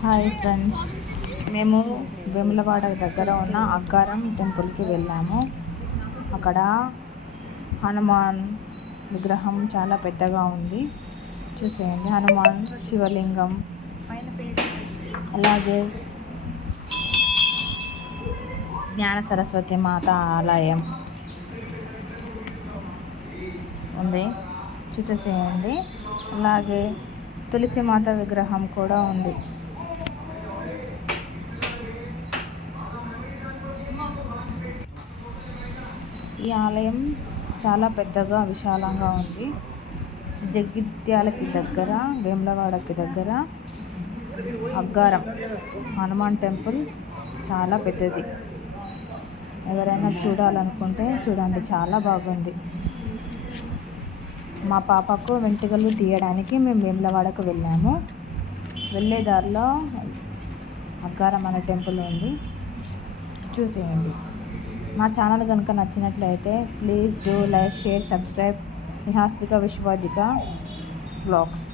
Hi friends, మేము వేములవాడ దగ్గర ఉన్న అగ్గారం టెంపుల్కి వెళ్ళాము. అక్కడ హనుమాన్ విగ్రహం చాలా పెద్దగా ఉంది. చూసేయండి, హనుమాన్, శివలింగం, అలాగే జ్ఞాన సరస్వతి మాత ఆలయం ఉంది. చూసేసేయండి. అలాగే తులసి మాత విగ్రహం కూడా ఉంది. ఈ ఆలయం చాలా పెద్దగా విశాలంగా ఉంది. జగిత్యాలకి దగ్గర, వేములవాడకి దగ్గర అగ్గారం హనుమాన్ టెంపుల్ చాలా పెద్దది. ఎవరైనా చూడాలనుకుంటే చూడండి, చాలా బాగుంది. మా పాపకు వెంట్రుకలు తీయడానికి మేము వేములవాడకు వెళ్ళాము. వెళ్ళే దారిలో అగ్గారం అనే టెంపుల్ ఉంది. చూసేయండి. మా ఛానల్ కనుక నచ్చినట్లయితే please do like, share, subscribe Nihaswika Vishwadika blogs.